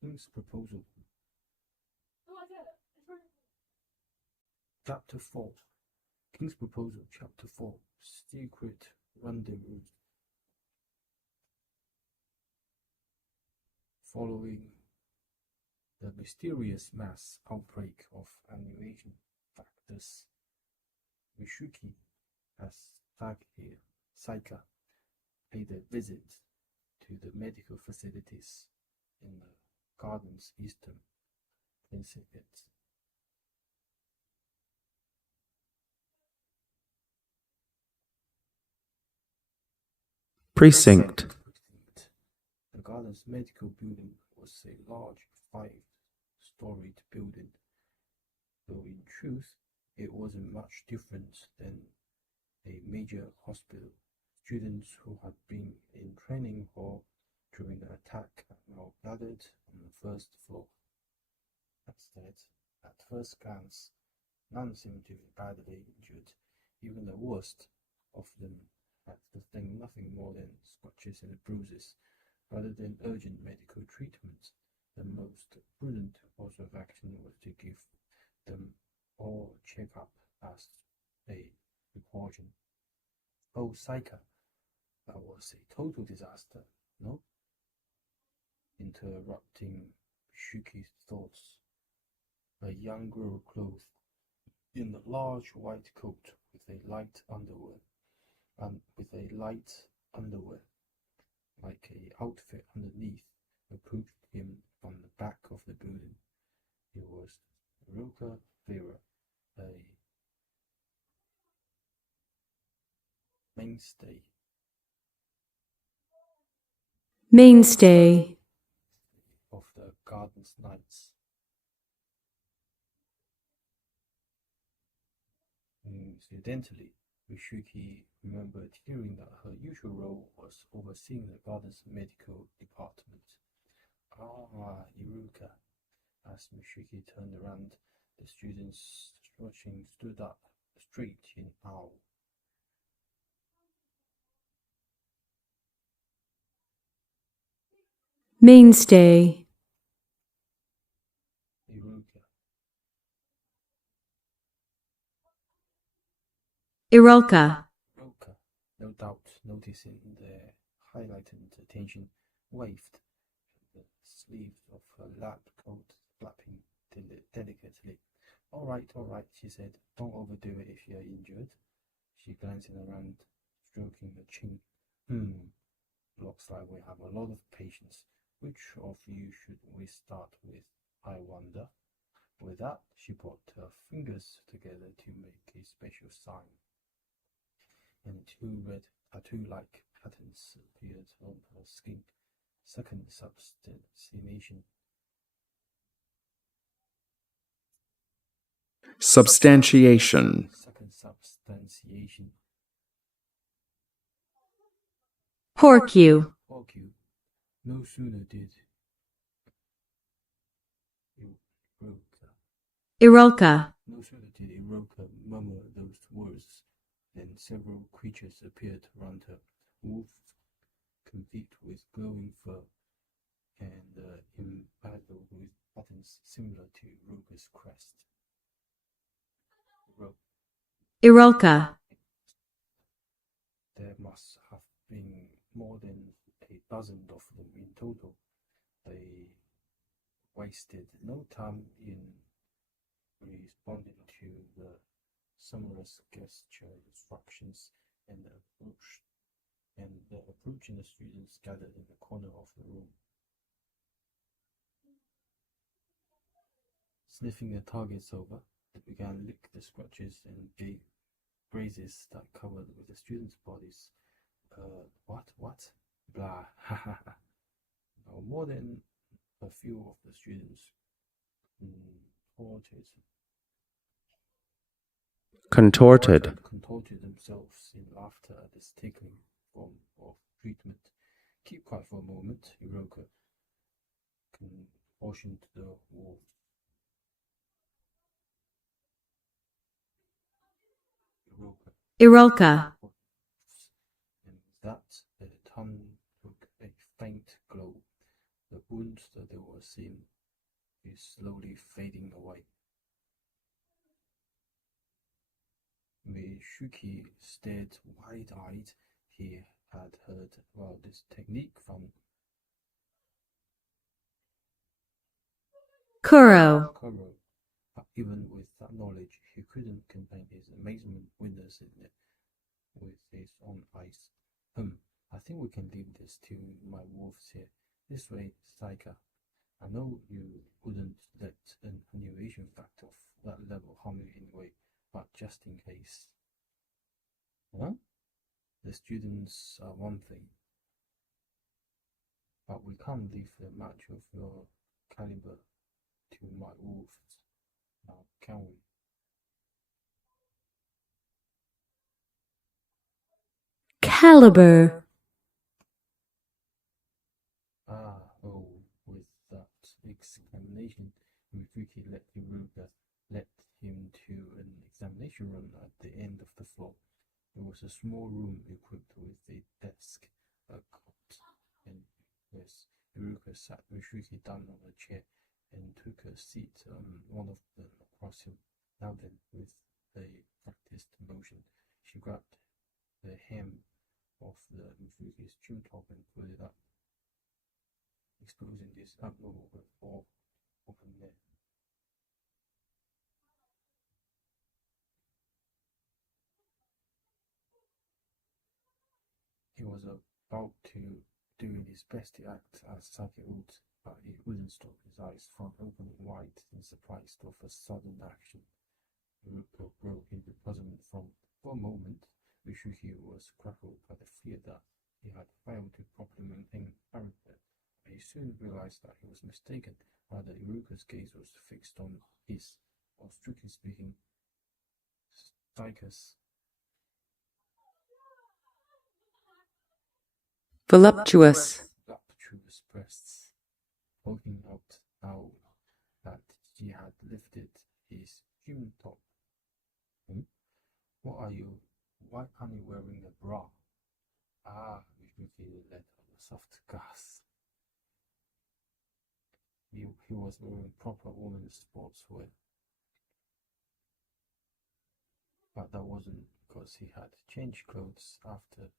King's Proposal. Chapter 4. King's Proposal, Chapter 4. Secret Rendezvous. Following the mysterious mass outbreak of annihilation factors, Mishuki as Saika paid a visit to the medical facilities in the garden's eastern precinct. The garden's medical building was a large 5-storied building, though in truth it wasn't much different than a major hospital. Students who had been in training hall during the attack now gathered on the first floor. At first glance, none seemed to be badly injured. Even the worst of them had sustained nothing more than scratches and bruises. Rather than urgent medical treatment, the most prudent course of action was to give them all a check-up as a precaution. Oh, Saika, that was a total disaster, no? Interrupting Shuki's thoughts. A young girl clothed in a large white coat with a light underwear, like a outfit underneath, approached him from the back of the building. It was Ruka Vera, a mainstay of the garden's nights. Incidentally, Mishuki remembered hearing that her usual role was overseeing the garden's medical department. Ah, Iruka. As Mishuki turned around, the students stretching stood up straight in awe. mainstay Iruka. Irulka, Iruka, no doubt noticing their highlighted attention, waved the sleeves of her lab coat flapping delicately. All right, she said. Don't overdo it if you're injured. She glanced around, stroking her chin. Looks like we have a lot of patients. Which of you should we start with, I wonder? With that, she put her fingers together to make a special sign, and 2 red tattoo-like patterns appeared on her skin. Second substantiation. Substantiation. Second substantiation. Porcu, Porcu. No sooner did Irulka, Iroka murmur those words, then several creatures appeared around her, wolves complete with glowing fur, and embattled with patterns similar to Iroka's crest. Irulka, There must have been more than a dozen of them in total. They wasted no time in responding to the sonorous gesture instructions and approaching the students gathered in the corner of the room. Sniffing the targets over, they began to lick the scratches and grazes that covered with the students' bodies. What? Blah, ha ha ha. More than a few of the students contorted themselves in laughter at this tickling form of treatment. Keep quiet for a moment, Iroka cautioned the wolf. Irulka, And with that, the tongue took a faint glow. The wound that they were seeing is slowly fading away. Mishuki stared wide-eyed. He had heard about this technique from Kuro, Kuro, but even with that knowledge, he couldn't contain his amazement witnessing it with his own eyes. I think we can leave this to my wolves here. This way, Saika. I know you wouldn't let an annihilation fact of that level harm you anyway, but just in case. Huh? The students are one thing, but we can't leave the match of your caliber to my wolves. Now, can we? Caliber, Oh, with that examination, Mifiki let Iruka led him to an examination room at the end of the floor. It was a small room equipped with a desk, a cot, and yes, Iruka sat Mifiki down on a chair and took a seat on one of them across him. Now then, with a practiced motion, she grabbed the hem of the Mifiki's gym top and pulled it up, exposing this abnormal or open neck. He was about to do his best to act as Saki would, but he wouldn't stop, his eyes front opening wide in surprise of a sudden action. Ruko broke into puzzlement from. For a moment, Mishuki was crackled by the fear that he had failed to properly maintain character, but he soon realized that he was mistaken. Rather, Iruka's gaze was fixed on his, or strictly speaking, Saika's voluptuous, voluptuous breasts, poking out now that she had lifted his gym top. What are you? Why aren't you wearing a bra? Mishiki let out a soft gasp. He was wearing proper women's sportswear. But that wasn't because he had changed clothes after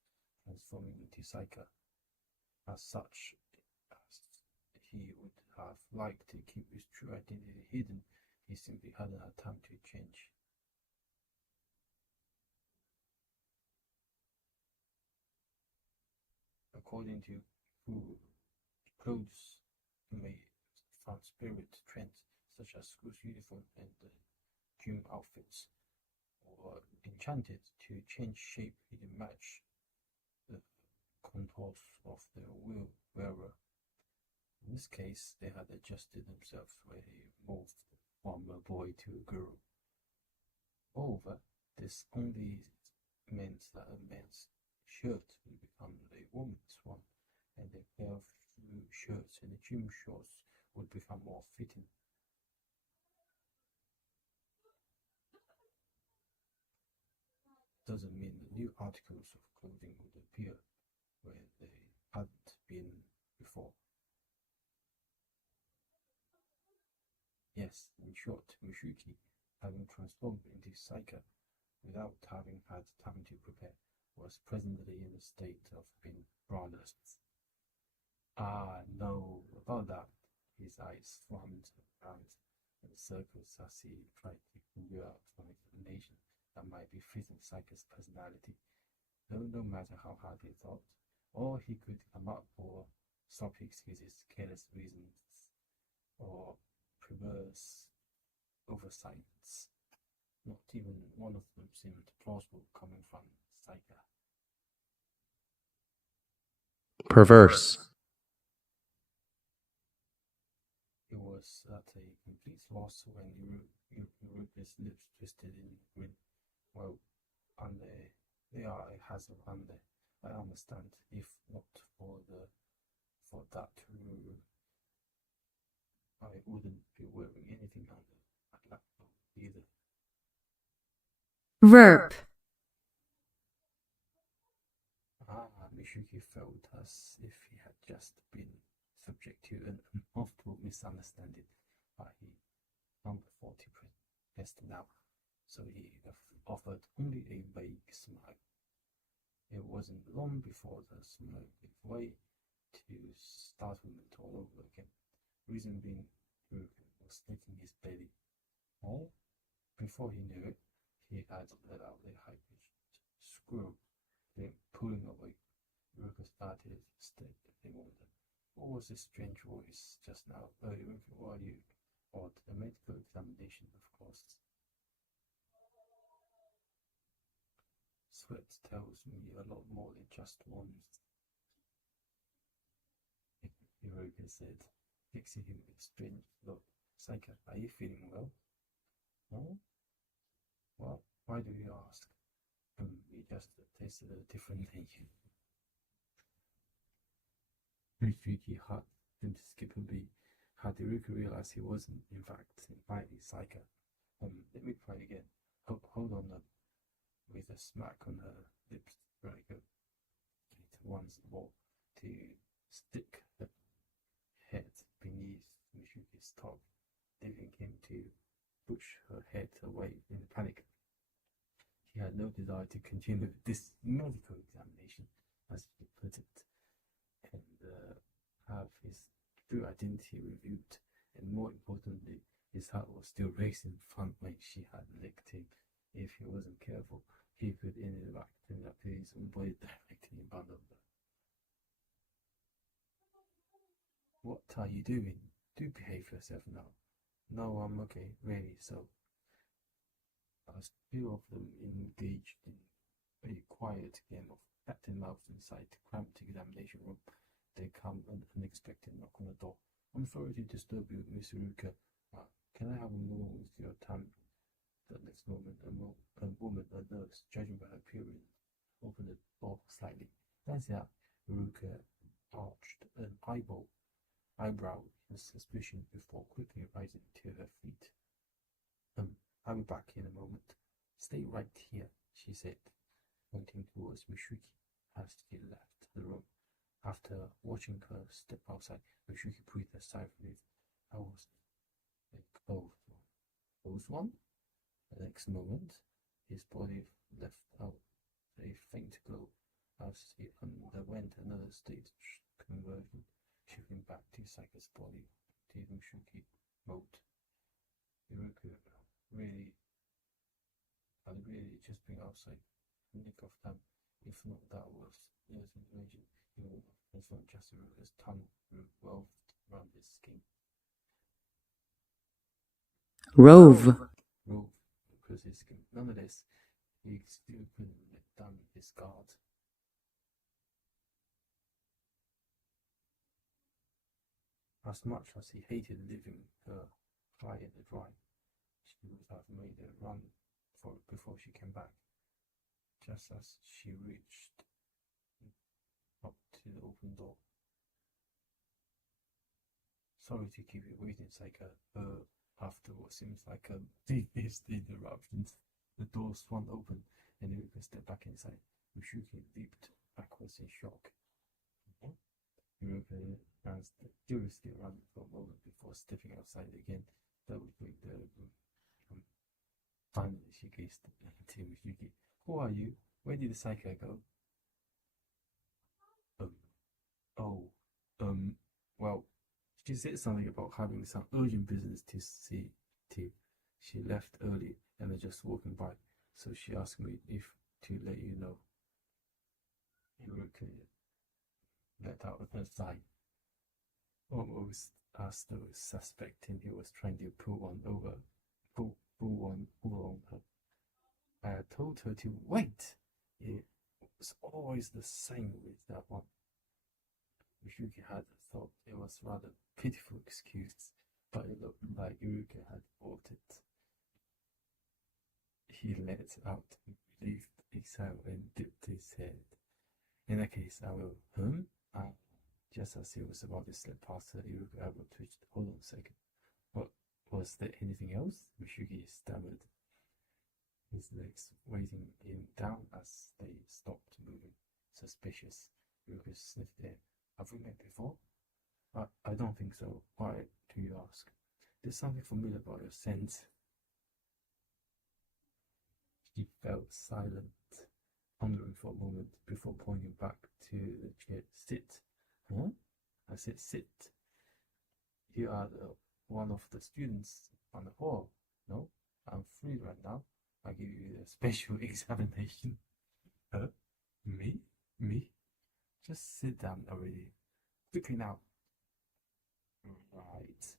transforming into Saika. As such, as he would have liked to keep his true identity hidden, he simply hadn't had time to change. According to Guru, clothes may from spirit trends such as school uniform and gym outfits, or enchanted to change shape to match the contours of the wearer. In this case, they had adjusted themselves where he moved from a boy to a girl. Moreover, this only meant that a man's shirt would become a woman's one, and a pair of shirts and gym shorts would become more fitting. Doesn't mean new articles of clothing would appear where they hadn't been before. Yes, in short, Mishuki, having transformed into Saika without having had time to prepare, was presently in a state of being braless. No, about that. His eyes flamed around in circles as he tried to figure out an explanation that might be fitting Saika's personality. Though no matter how hard he thought, all he could come up for sloppy excuses, careless reasons, or perverse oversights. Not even one of them seemed plausible coming from Saika. perverse, He was at a complete loss when Europe's lips twisted in grin. Well, they are a hazard, and I understand. If not for that rule, I wouldn't be wearing anything under my laptop either. verb, Mishuki felt as if he had just been subject to an uncomfortable misunderstanding, but he found the fault he pressed now, so he offered only a vague smile. It wasn't long before the smile gave way to startlement all over again. Reason being, Ruka was sniffing his belly. Oh, before he knew it, he had let out a high-pitched squeal, then pulling away. Ruka started stepping over. What was this strange voice just now? Ruka, who are you? Odd, a medical examination, of course. Sweat tells me a lot more than just wounds, Ruka said, fixing him with a strange look. Saika, are you feeling well? No? Well, why do you ask? We just tasted a different than you. Rikiki had him to skip a beat. Had Iruka realized he wasn't, in fact, inviting Saika. Let me try again. Hold on with a smack on her lips. Very good. Once more to stick the head beneath Mishuki's top, leaving him to push her head away in panic. He had no desire to continue this medical examination, as he put it, and have his true identity reviewed, and more importantly, his heart was still racing fun when she had licked him. If he wasn't careful, he could end up his own body directly in front of her. What are you doing? Do behave yourself now. No, I'm okay, really, so. As two of them engaged in a quiet game of cat and mouse inside the cramped examination room, there came an unexpected knock on the door. I'm sorry to disturb you, Miss Ruka. Can I have a moment with your time? The next moment, a woman, a nurse, judging by her appearance, opened the door slightly. That's it. Ruka arched an eyebrow in suspicion before quickly rising to her feet. I'll be back in a moment. Stay right here, she said, pointing towards Mishuki as she left the room. After watching her step outside, Mishuki breathed a sigh of relief. I was a closed one. The next moment, his body left out a faint glow as he underwent another stage conversion, shifting back to Saika's body to Mishuki mode. Iruku really just been outside the nick of time. If not, that was years in region. It's not just Iruku's tongue revolved around his skin. Rove. Across his skin. Nonetheless, he still couldn't let down his guard. As much as he hated leaving her high and dry, she would have made a run for it before she came back. Just as she reached up to the open door. Sorry to keep you waiting, Saika. After what seems like a biggest interruption, the door swung open and Iruka stepped back inside. Mishuki leaped backwards in shock. Iruka glanced curiously around for a moment before stepping outside again. Double-clicked the room. Finally, she gazed at Mishuki. Who are you? Where did the Saika go? Well, she said something about having some urgent business to see to. She left early and was just walking by, so she asked me if to let you know. Iruka let out a sigh, almost as though suspecting he was trying to pull on her. I had told her to wait. It was always the same with that one. Mishuki had thought it was rather pitiful excuse, but it looked like Iruka had bought it. He let out a relieved exhale and dipped his head. In that case, I will. Just as he was about to slip past her, Iruka elbow twitched. Hold on a second. What was there anything else? Mishuki stammered, his legs weighing him down as they stopped moving. Suspicious. Iruka sniffed air. Have we met before? I don't think so. Why do you ask? There's something familiar about your scent. She felt silent, pondering for a moment before pointing back to the chair. Sit. Huh? I said sit. You are one of the students on the hall. No, I'm free right now. I give you a special examination. Huh? Me? Me? Just sit down already. Quickly now. Right.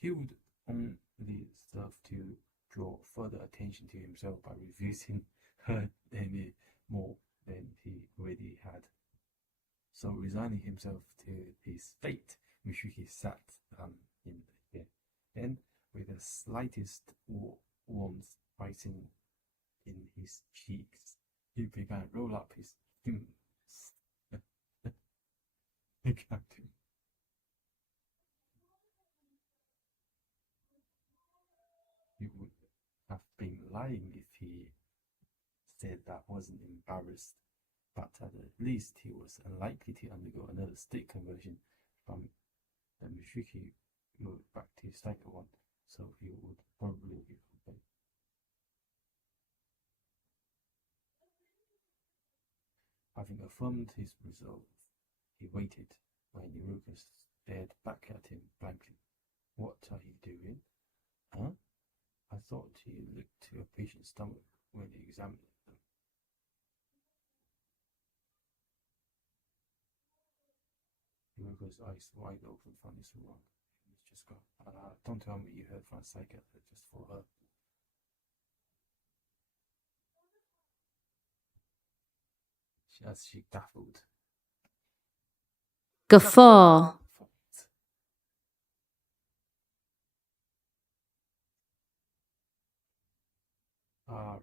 He would only serve to draw further attention to himself by refusing her any more than he already had. So resigning himself to his fate, Mishuki sat in the chair. Then, with the slightest warmth rising in his cheeks, he began to roll up his fingers. He would have been lying if he said that wasn't embarrassed, but at least he was unlikely to undergo another state conversion from the Mishiki mode back to his Psycho one, so he would probably be okay. Having affirmed his resolve, he waited when Iruka stared back at him blankly. What are you doing? Huh? I thought you looked to your patient's stomach when you examined them. Iruka's eyes wide open from his wrong. He's just gone. Don't tell me you heard from a psychiatrist just for her. As she gaffled. Guffaw.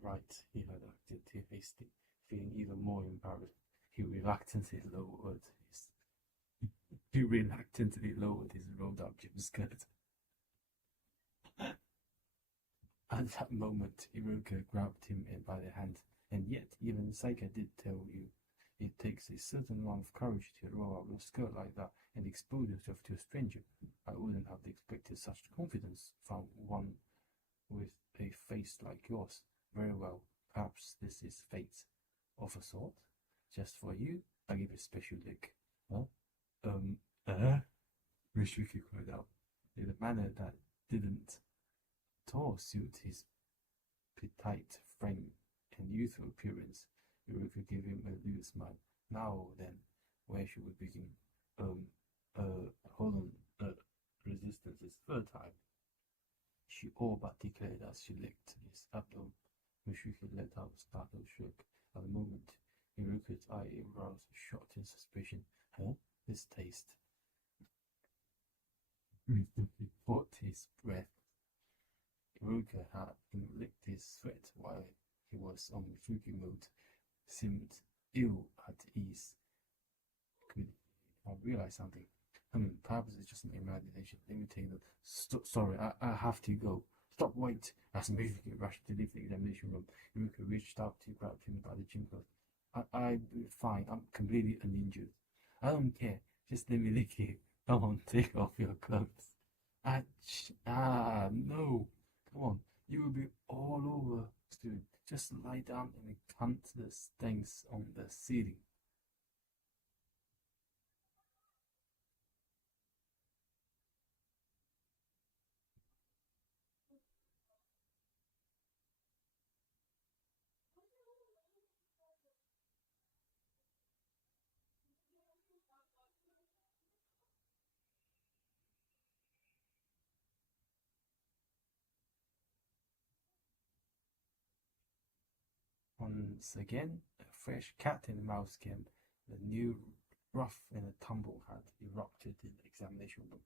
Right, he had acted too hasty, feeling even more embarrassed. He reluctantly lowered his rolled up gym skirt. At that moment, Iruka grabbed him by the hand, and yet, even Saika did tell you, it takes a certain amount of courage to roll up your skirt like that and expose yourself to a stranger. I wouldn't have expected such confidence from one with a face like yours. Very well, perhaps this is fate of a sort. Just for you, I give a special lick. Huh? Rishiki cried out, in a manner that didn't at all suit his petite frame and youthful appearance. Eureka gave him a little smile. Now then, where should we begin? Hold on. Resistance is fertile. She all but declared as she licked his abdomen. Mishiki let out a startled shriek. At the moment, Eureka's eye aroused shocked in suspicion. Huh? This taste. He caught his breath. Iruka had licked his sweat while he was on Mishiki mode, seemed ill at ease. Could I realize something? Perhaps it's just my imagination. Let me take note. Sorry, I have to go. Stop, wait. As Mishiki rushed to leave the examination room, Iruka reached out to grab him by the chin cloth. I'm fine. I'm completely uninjured. I don't care. Just let me lick you. Come on, take off your clothes. No. Come on. You will be all over, student. Just lie down and count the stains on the ceiling. Once again, a fresh cat and mouse game. The new rough and a tumble had erupted in the examination room.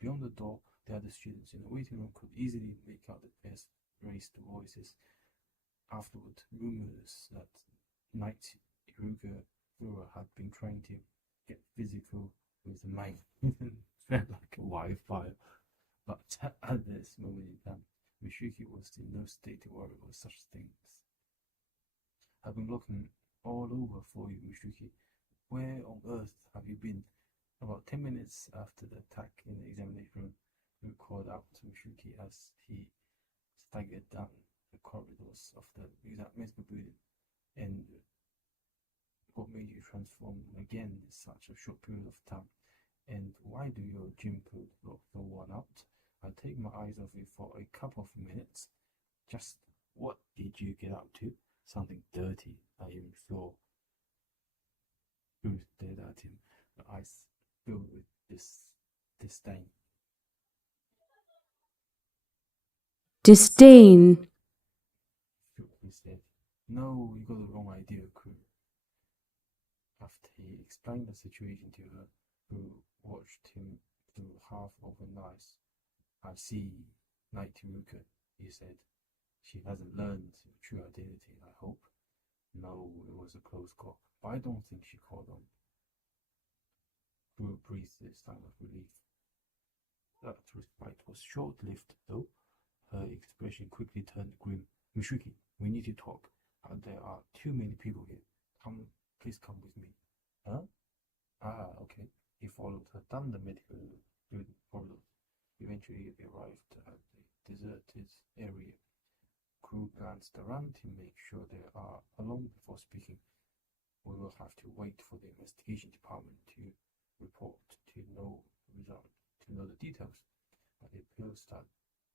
Beyond the door, the other students in the waiting room could easily make out the pairs raised voices. Afterward, rumors that Knight Iruka Flora had been trying to get physical with the mine spread like a wildfire. But at this moment in time, Mishiki was in no state to worry about such things. I've been looking all over for you, Mishiki. Where on earth have you been? About 10 minutes after the attack in the examination room, Ru called out to Mishuki as he staggered down the corridors of the medical building. And what made you transform again in such a short period of time? And why do your gym code look so worn out? I take my eyes off you for a couple of minutes. Just what did you get up to? Something dirty, I even saw. Ruth stared at him, her eyes filled with disdain. Disdain. He said, "No, you got the wrong idea, Crew." After he explained the situation to her, who watched him through half-open eyes. "I see, Night Ruka," he said. "She hasn't learned her true identity, I hope." "No, it was a close call, but I don't think she caught on." Crew breathed a sigh of relief. That respite was short-lived, though. Her expression quickly turned grim. "Mishuki, we need to talk. There are too many people here. Please come with me." "Huh?" "Ah, okay." He followed her down the medical building corridor. Eventually, they arrived at the deserted area. Crew glanced around to make sure they are alone before speaking. "We will have to wait for the investigation department to report to know the details. But it appears that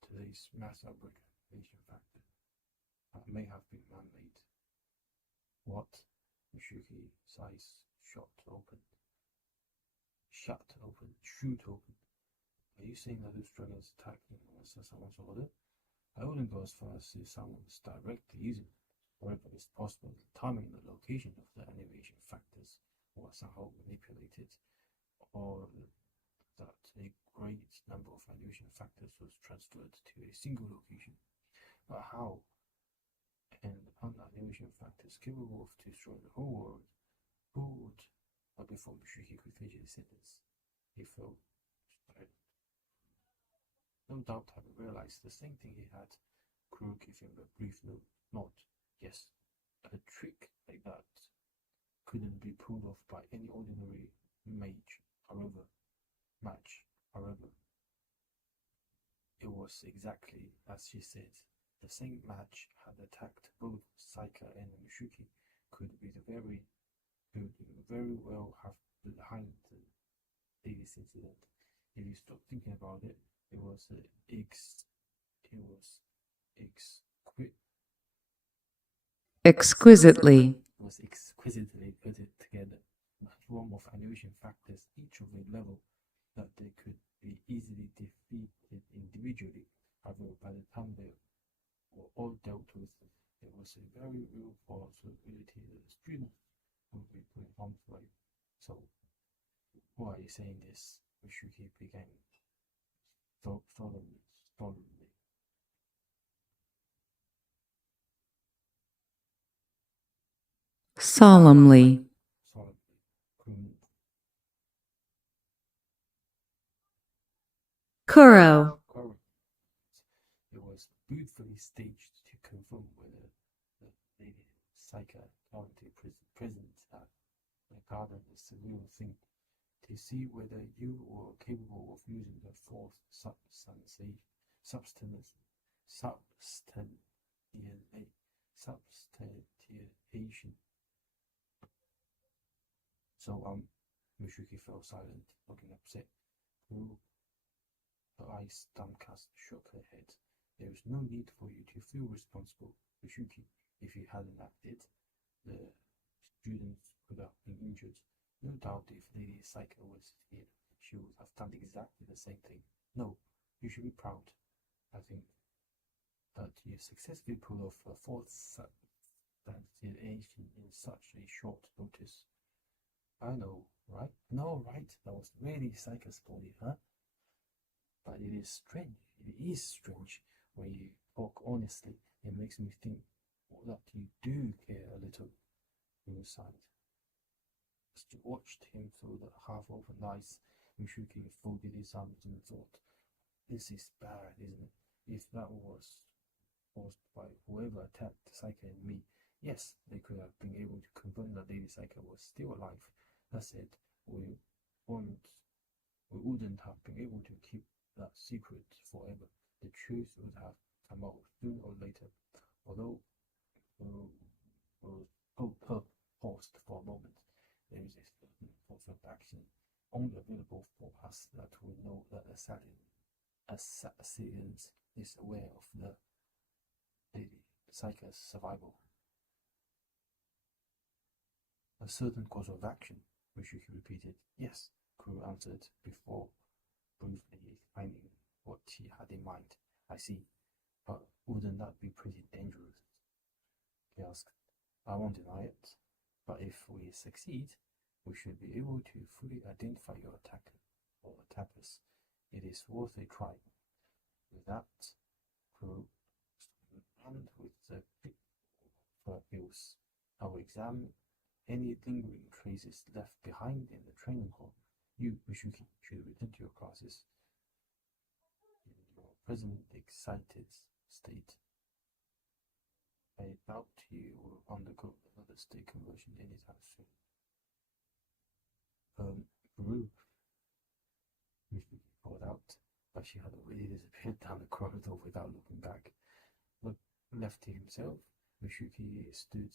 today's mass outbreak factor may have been man-made." "What?" Mishuki's eyes shoot open. "Are you saying that this dragon is attacking us as someone's order?" "I wouldn't go as far as to say someone's directly using it. However, it's possible the timing and the location of the animation factors were somehow manipulated, or that a great number of animation factors was transferred to a single location. But how? And animation factors capable of destroying the whole world. Who would?" But before Mishuki could finish his sentence, he felt silent. No doubt having realized the same thing he had, Crew gave him a brief nod. "Yes, a trick like that couldn't be pulled off by any ordinary match. However, it was exactly as she said. The same match had attacked both Saika and Mishuki. Could very well have been behind this incident. If you stop thinking about it, it was Exquisitely. put together. A swarm of animation factors, each of a level that they could be easily defeated individually. However, by the time they were all dealt with, there was a very real possibility that the student would be put in harm's way. "So, why are you saying this?" Mishuki began solemnly. Solemnly. Kuro. It was beautifully staged to confirm whether the lady Saika currently present at the garden is the real thing, to see whether you were capable of using the fourth substantiation. So, Mishuki fell silent, looking upset. Her eyes downcast, shook her head. "There is no need for you to feel responsible, Mishuki. If you hadn't acted, the students could have been injured. No doubt if Lady Saika was here, she would have done exactly the same thing. No, you should be proud. I think that you successfully pulled off a fourth substantiation in such a short notice." "I know, right?" "No, right? That was really Saika's body, huh? But it is strange when you talk honestly. It makes me think that you do care a little." Inside, as she watched him through the half-open eyes, Mishuki folded his arms and thought, "This is bad, isn't it? If that was caused by whoever attacked Saika and me, yes, they could have been able to confirm that Lady Saika was still alive." That said, we wouldn't have been able to keep that secret forever. The truth would have come out sooner or later. Although Pope paused for a moment. There is a certain course of action only available for us that we know that assailant is aware of the psycho's survival. A certain course of action, which he repeated. Yes, Crew answered before briefly explaining what he had in mind. I see, but wouldn't that be pretty dangerous? He asked. I won't deny it, but if we succeed, we should be able to fully identify your attacker or attackers. It is worth a try. With that, Crew and with the big hills, I will examine any lingering traces left behind in the training hall. You, Mishuki, should return to your classes in your present excited state. I doubt you will undergo another state conversion anytime soon. Brew, Mishuki called out, but she had already disappeared down the corridor without looking back. Left to himself, Mishuki stood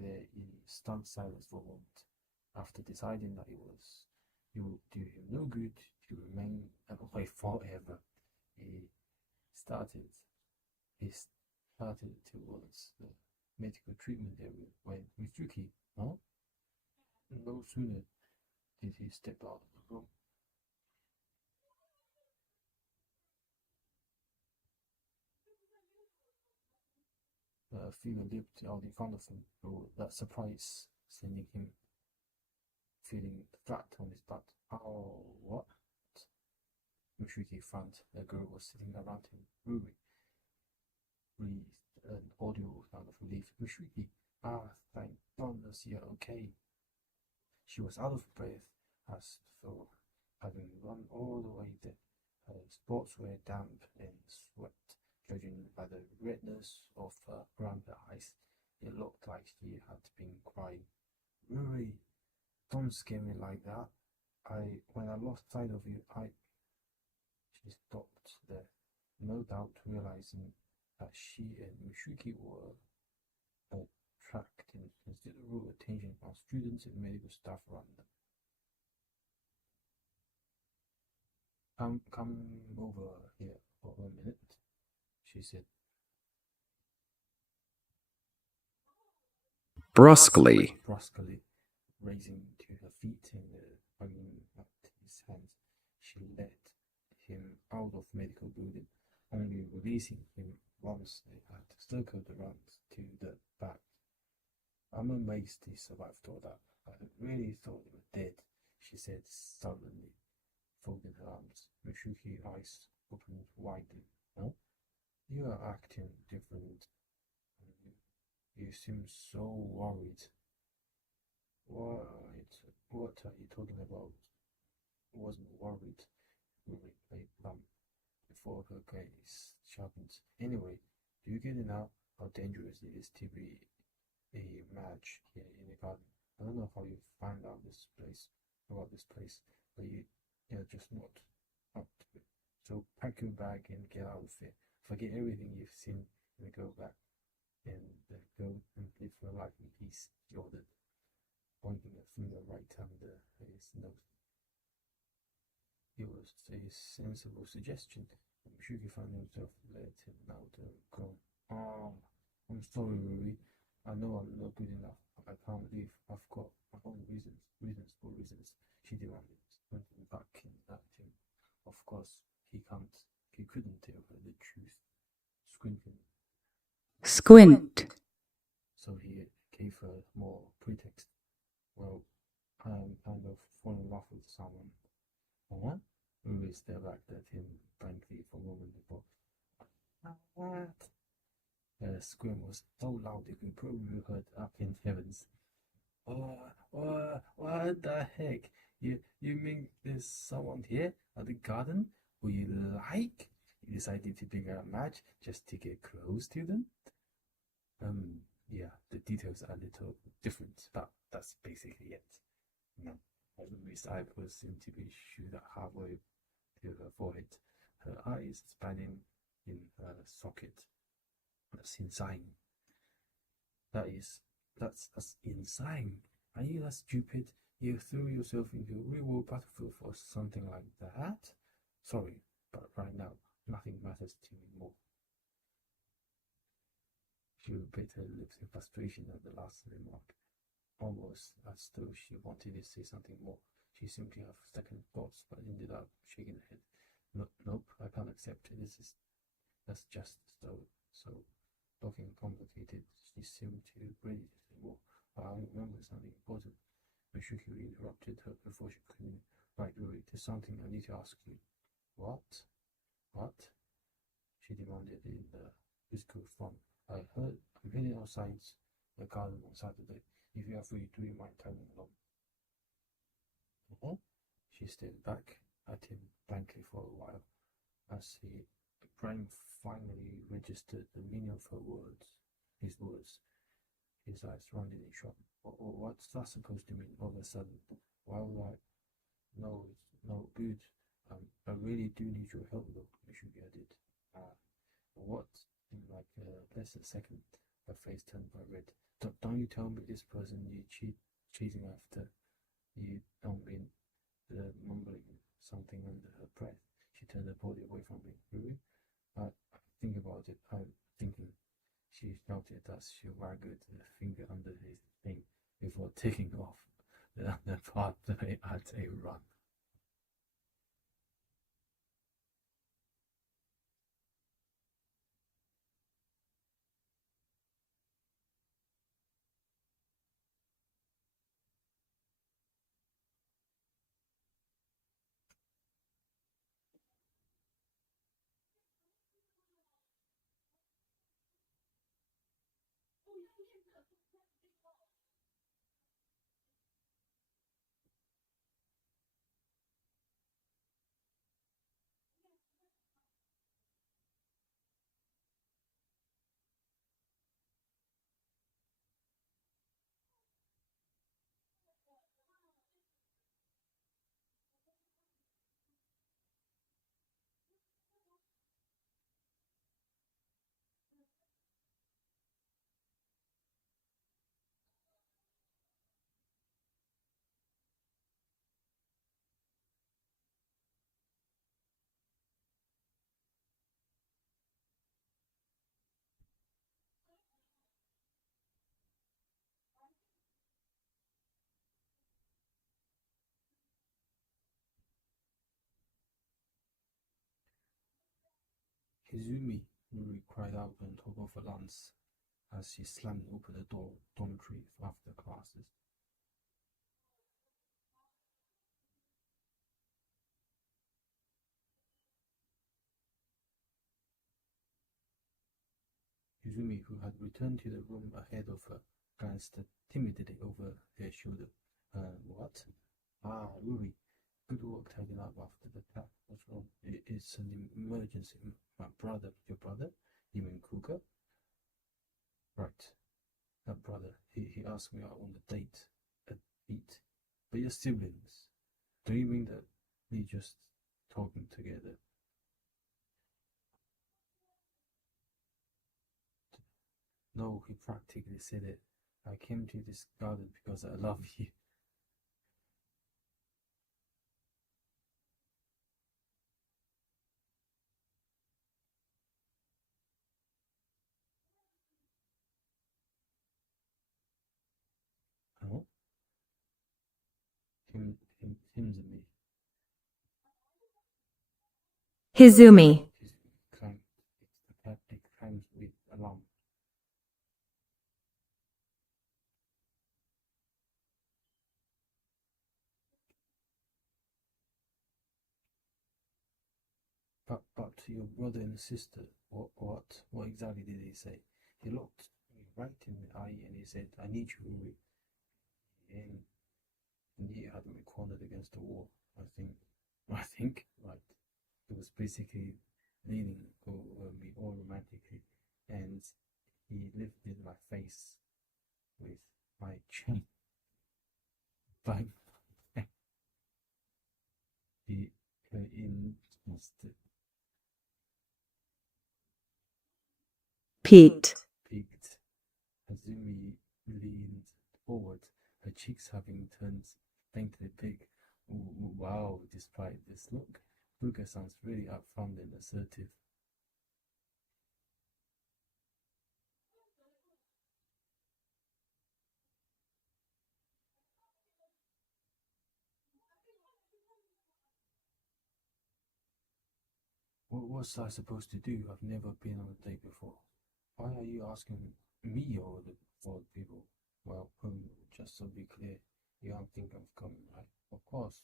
there in stunned silence for a moment. After deciding that it would do him no good to remain away forever, he started towards the medical treatment area when Mitsuki, no sooner did he step out of the room. A figure leaped out in front of him, that surprise sending him feeling flat on his butt. Oh, what? Mitsuki found a girl was sitting around him. Ruri breathed an audible sound of relief. Mitsuki, thank goodness you're okay. She was out of breath as though having run all the way there. Her sportswear damp and sweat. Judging by the redness of around her eyes, it looked like she had been crying. Ruri, don't scare me like that. When I lost sight of you, She stopped there, no doubt realizing that she and Mishuki were attracting considerable attention from students and medical staff around them. Come over here for a minute, she said. Brusquely, Raising to her feet and hugging at his hands, she led him out of medical building, only releasing him once they had circled around to the back. I'm amazed he survived all that. I really thought he was dead, she said sullenly, folding her arms. Mishuki's eyes opened widely. No? You are acting different. You seem so worried. What are you talking about? I wasn't worried. Ruri played plump before her gaze sharpened. Anyway, do you get it now? How dangerous it is to be a match here in the garden. I don't know how you find out about this place, but you're just not up to it. So pack your bag and get out of here. Forget everything you've seen and go back. And go and live your life in peace, he ordered, pointing a finger right under his nose. It was a sensible suggestion. Mishuki found himself let him out and groaned. Oh, I'm sorry, Ruri. I know I'm not good enough. I can't leave. I've got my own reasons. She demanded, squinting back at him. Of course, he couldn't tell her the truth. Squint. So he gave her more pretext. Well, I'm kind of falling in love with someone. What? Ruri stared back at him blankly for a moment before. What? The scream was so loud you could probably heard up in heavens. What the heck? You mean there's someone here at the garden who you like? You decided to pick a match just to get close to them? Yeah, the details are a little different, but that's basically it. No, Ruby's eyebrows seemed to be shoot halfway to her forehead. Her eyes spanning in her socket. That's insane. That's insane. Are you that stupid? You threw yourself into a real world battlefield for something like that? Sorry, but right now, nothing matters to me more. She bit her lips in frustration at the last remark, almost as though she wanted to say something more. She seemed to have second thoughts, but ended up shaking her head. Nope, I can't accept it. That's just so looking complicated. She seemed to ready to say more, but I remember something important. Mishuki interrupted her before she could continue. Right, Rui, there's something I need to ask you. What? What? She demanded in the physical form. I'm heading outside the garden on Saturday. If you are free, do you mind coming along? She stared back at him blankly for a while, as his brain finally registered the meaning of his words. His eyes rounded in shock. What's that supposed to mean all of a sudden? Why would I? No, it's no good. I really do need your help, though, Mishuki added. What? In like less than a second, her face turned bright red. Don't you tell me this person you're chasing after you don't mean mumbling something under her breath. She turned her body away from me. Really? I think about it. I'm thinking. She shouted as she wagged her finger under his thing before taking off the pathway at a run. Hizumi, Ruri cried out on top of her lungs as she slammed open the dormitory after classes. Hizumi, who had returned to the room ahead of her, glanced timidly over her shoulder. What? Ah, Ruri, good work tidying up after the attack. What's wrong? It's an emergency. My brother, your brother? You mean Kuka? Right. That brother. He asked me out on the date. A beat. But your siblings. Do you mean that we just talking together? No, he practically said it. I came to this garden because I love you. Oh? Him's and me. Hizumi. It claims with alarm. But your brother and sister, what exactly did he say? He looked me right in the eye and he said, I need you, Rui. And he had me cornered against the wall. I think, right. He was basically leaning over me all romantically, and he lifted my face with my chin. Bang. peaked, Peaked. Azumi leaned forward, her cheeks having turned faintly pink. Wow, despite this look, Fuka sounds really upfront and assertive. What was I supposed to do? I've never been on a date before. Why are you asking me or the four people? Well, just so be clear, you don't think of coming, right? Of course.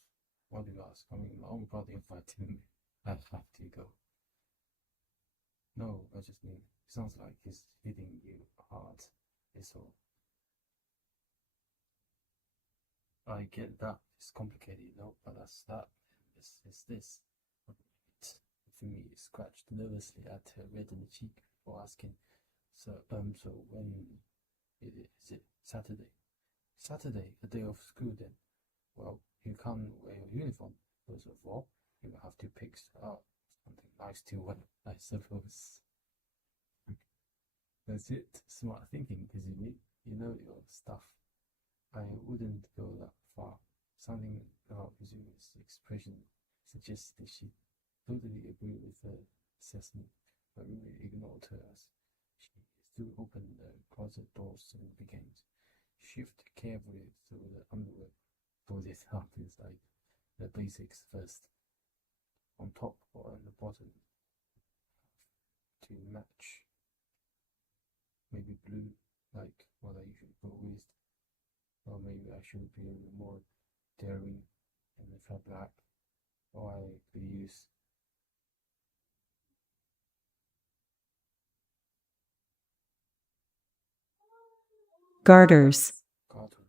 Why do you ask? I mean, my own brother invited me. I have to go. No, I just mean, it sounds like he's hitting you hard. It's all. I get that. It's complicated, but that's that. It's this. Fumi scratched nervously at her reddened cheek before asking, so when is it? Saturday? Saturday, a day of school then? Well, you can't wear your uniform. First of all, you will have to pick out something nice to wear, I suppose. That's it. Smart thinking, isn't it? You know your stuff. I wouldn't go that far. Something about Izumi's expression suggests that she totally agreed with her assessment, but really ignored her as she threw open the closet doors and began to shift carefully through the underwear. Pulled it up inside. The basics first. On top or on the bottom. To match. Maybe blue, like what I usually go with. Or maybe I should be a little more daring and try black. Or I could use garters, garters.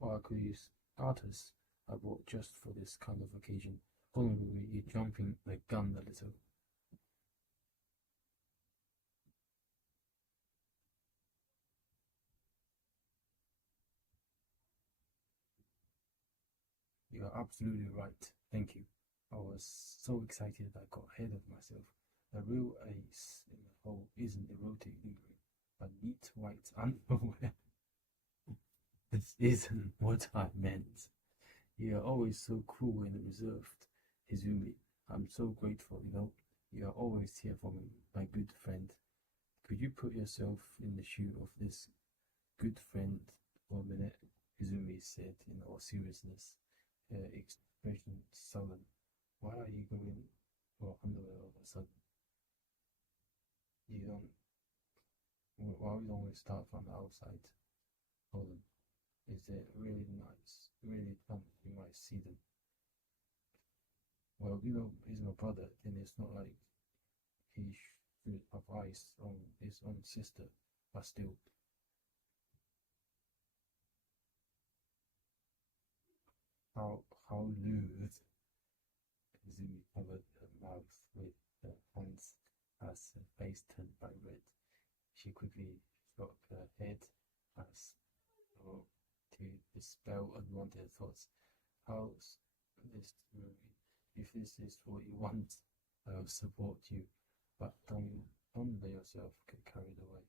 Or I could use garters I bought just for this kind of occasion. Probably you're jumping the gun a little. You are absolutely right. Thank you. I was so excited I got ahead of myself. The real ace in the hole isn't erotic lingering, but neat white underwear. This isn't what I meant. You are always so cool and reserved, Izumi. I'm so grateful, You are always here for me, my good friend. Could you put yourself in the shoe of this good friend for a minute? Izumi said in all seriousness, her expression sullen. Why are you going for underwear all of a sudden? You don't. Why don't we start from the outside? Hold on. Is it really nice? Really fun? You might see them. Well, he's my brother, and it's not like he should have eyes on his own sister, but still. How lewd. Izumi covered her mouth with her hands as her face turned bright red. She quickly shook her head as though to dispel unwanted thoughts. How's this movie? If this is what you want, I'll support you. But don't let yourself get carried away.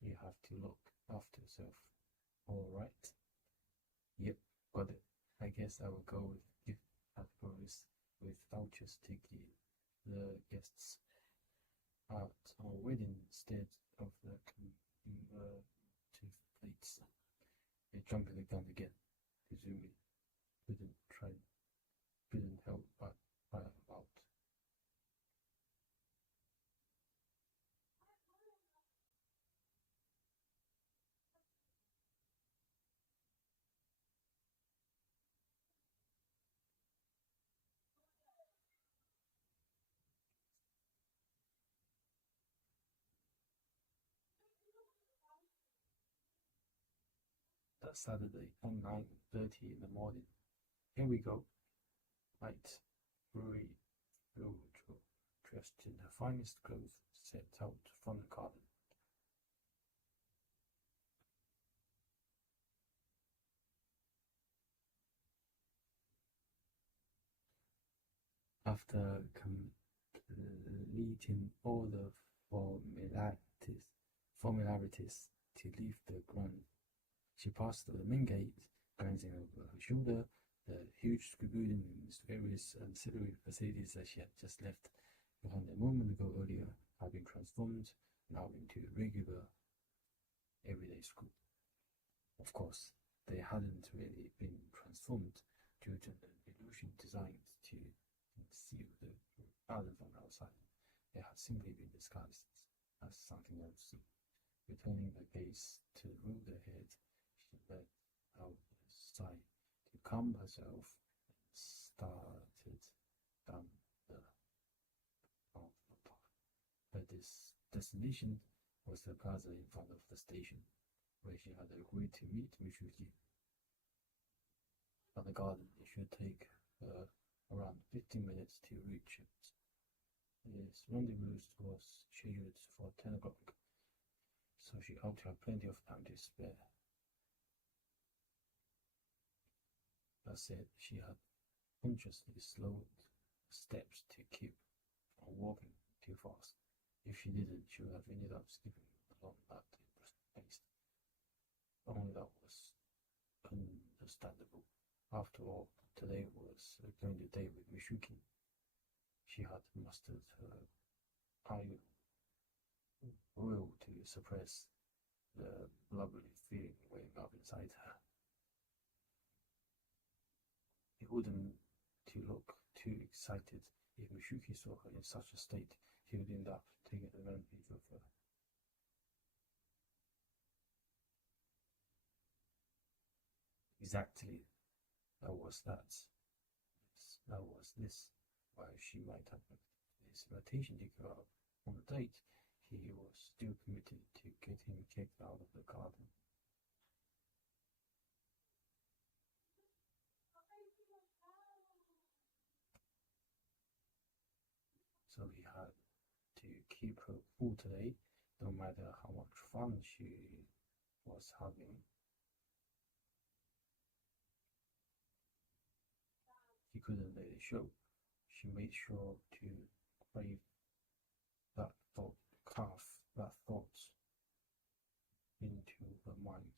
You have to look after yourself. Alright? Yep, got it. I guess I will go with gift categories with vouchers to give the guests out or wedding instead of the commemorative plates. They jumped the gun again. Izumi couldn't help but cry out. That Saturday at 9:30 in the morning. Here we go. Night. Brewery. Dressed in her finest clothes, set out from the garden. After deleting all the formalities to leave the ground. She passed the main gate, glancing over her shoulder. The huge school building's various ancillary facilities that she had just left behind a moment ago earlier had been transformed now into a regular everyday school. Of course, they hadn't really been transformed due to the illusion designed to conceal the garden from outside. They had simply been disguised as something else. Returning her gaze to the road ahead, she let out a sigh to calm herself and started down the path. But this destination was the plaza in front of the station, where she had agreed to meet Michuki. From the garden, it should take her around 15 minutes to reach it. His rendezvous was scheduled for 10 o'clock, so she hoped to have plenty of time to spare. That said, she had consciously slowed steps to keep from walking too fast. If she didn't, she would have ended up skipping along that pace. Only that was understandable. After all, today was going to date with Michuki. She had mustered her iron will to suppress the lovely feeling weighing up inside her. It wouldn't to look too excited. If Michuki saw her in such a state, he would end up taking advantage of her. Exactly. That was this. While she might have his invitation to go out on a date, he was still committed to get him kicked out of the garden. So he had to keep her cool today, no matter how much fun she was having. He couldn't let it show. She made sure to crave that thought into her mind.